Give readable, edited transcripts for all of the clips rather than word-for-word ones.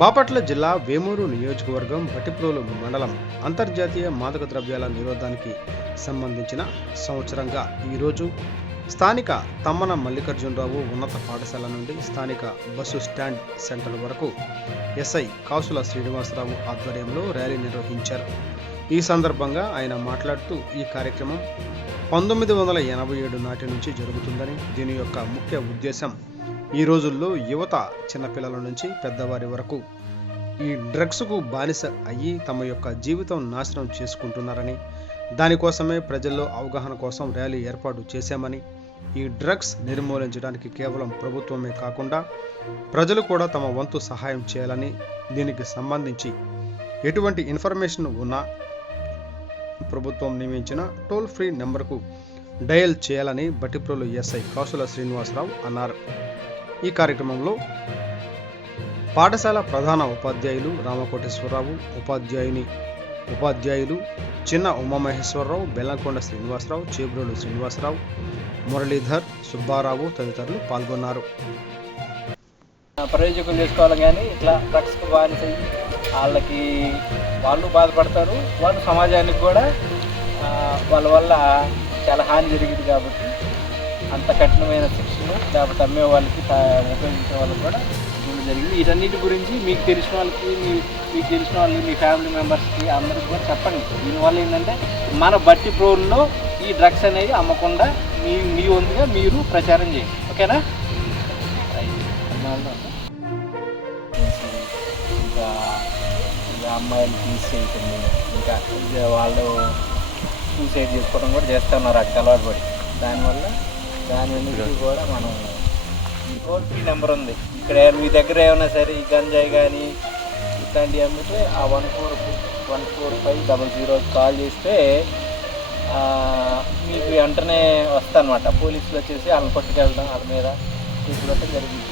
బాపట్ల జిల్లా వేమూరు నియోజకవర్గం భట్టిప్రోలు మండలం అంతర్జాతీయ మాదక ద్రవ్యాల నిరోధానికి సంబంధించిన సంవత్సరంగా ఈరోజు స్థానిక తమ్మన మల్లికార్జునరావు ఉన్నత పాఠశాల నుండి స్థానిక బస్సు స్టాండ్ సెంటర్ వరకు ఎస్ఐ కాసుల శ్రీనివాసరావు ఆధ్వర్యంలో ర్యాలీ నిర్వహించారు. ఈ సందర్భంగా ఆయన మాట్లాడుతూ ఈ కార్యక్రమం 1987 నాటి నుంచి జరుగుతుందని, దీని యొక్క ముఖ్య ఉద్దేశం ఈ రోజుల్లో యువత చిన్నపిల్లల నుంచి పెద్దవారి వరకు ఈ డ్రగ్స్కు బానిస అయ్యి తమ యొక్క జీవితం నాశనం చేసుకుంటున్నారని, దానికోసమే ప్రజల్లో అవగాహన కోసం ర్యాలీ ఏర్పాటు చేశామని, ఈ డ్రగ్స్ నిర్మూలించడానికి కేవలం ప్రభుత్వమే కాకుండా ప్రజలు కూడా తమ వంతు సహాయం చేయాలని, దీనికి సంబంధించి ఎటువంటి ఇన్ఫర్మేషన్ ఉన్నా ప్రభుత్వం నియమించిన టోల్ ఫ్రీ నెంబర్కు డయల్ చేయాలని భట్టిప్రోలు ఎస్ఐ కాసుల శ్రీనివాసరావు అన్నారు. ఈ కార్యక్రమంలో పాఠశాల ప్రధాన ఉపాధ్యాయులు రామకోటేశ్వరరావు, ఉపాధ్యాయులు చిన్న ఉమామహేశ్వరరావు, బెల్లంకొండ శ్రీనివాసరావు, చేబ్రోలు శ్రీనివాసరావు, మురళీధర్, సుబ్బారావు తదితరులు పాల్గొన్నారు. ప్రయోజకులు చేసుకోవాలి, కానీ ఇట్లా డ్రగ్స్కి బానిస వాళ్ళు బాధపడతారు, వాళ్ళు సమాజానికి కూడా వాళ్ళ వల్ల చాలా హాని జరిగింది. కాబట్టి అంత కఠినమైన శిక్షలు లేకపోతే అమ్మే వాళ్ళకి ఉపయోగించే వాళ్ళకి కూడా జరిగింది. వీటన్నిటి గురించి మీకు తెలిసిన వాళ్ళకి మీ ఫ్యామిలీ మెంబర్స్కి అందరికి కూడా చెప్పండి. దీనివల్ల ఏంటంటే మన భట్టిప్రోలులో ఈ డ్రగ్స్ అనేవి అమ్మకుండా మీ వంతుగా మీరు ప్రచారం చేయండి. ఓకేనా? ఇంకా అమ్మాయిలు తీసేయటము, ఇంకా వాళ్ళు సూసైడ్ చేసుకోవడం కూడా చేస్తున్నారు అక్కడికి అలవాటు పడి. దాని నుంచి కూడా మనం టోల్ ఫ్రీ నెంబర్ ఉంది. ఇక్కడ మీ దగ్గర ఏమైనా సరే ఈ గంజాయి కానీ ఇట్లాంటివి అమ్మితే ఆ 14500 కాల్ చేస్తే మీకు వెంటనే వస్తానమాట. పోలీసులు వచ్చేసి వాళ్ళని పట్టుకెళ్ళడం, వాళ్ళ మీద తీసుకురావడం జరిగింది.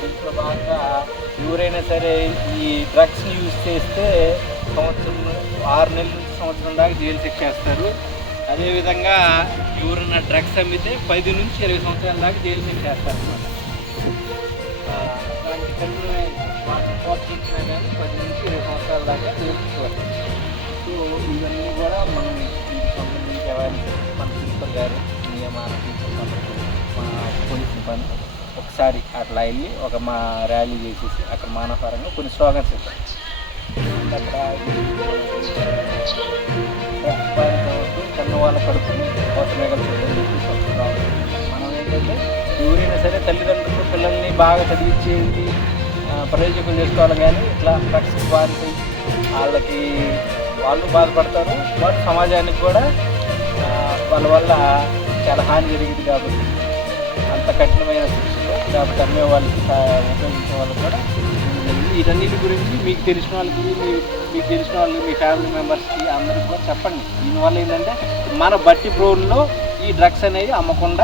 దీంట్లో భాగంగా ఎవరైనా సరే ఈ డ్రగ్స్ని యూజ్ చేస్తే 6 నెలల నుంచి సంవత్సరం దాకా జైలు శిక్ష వేస్తారు. అదేవిధంగా ఎవరైనా డ్రగ్స్ అమ్మితే 10 నుంచి 20 సంవత్సరాల దాకా జైలు శిక్ష వేస్తారు అనమాట. దానికి కోర్టు ఇచ్చినా కానీ 10 నుంచి 20 సంవత్సరాల దాకా జైలు శిక్ష వస్తుంది. సో ఇవన్నీ కూడా మనం వీటికి సంబంధించి మన ప్రిన్సిపల్ గారు నియమాల మా పోలీస్ సిబ్బంది ఒకసారి అట్లా వెళ్ళి మా ర్యాలీ చేసేసి అక్కడ మానవపరంగా కొన్ని స్లోగన్స్ ఇస్తాం. అక్కడ కన్న వాళ్ళ కడుపు కోసమే మనం ఏంటంటే ఎవరైనా సరే తల్లిదండ్రులు పిల్లల్ని బాగా చదివించేది ప్రయోజకులు చేసుకోవాలి, కానీ ఇట్లా డ్రగ్స్కి బానిస వాళ్ళు బాధపడతారు, వాళ్ళు సమాజానికి కూడా వాళ్ళ వల్ల చాలా హాని జరిగింది. కాబట్టి అంత కఠినమైన శిక్షలు లేకపోతే అమ్మే వాళ్ళకి ఉపయోగించే వాళ్ళకి కూడా జరిగింది. వీటన్నిటి గురించి మీకు తెలిసిన వాళ్ళకి మీ ఫ్యామిలీ మెంబర్స్కి అందరికి కూడా చెప్పండి. దీనివల్ల ఏంటంటే మన భట్టిప్రోలులో ఈ డ్రగ్స్ అనేవి అమ్మకుండా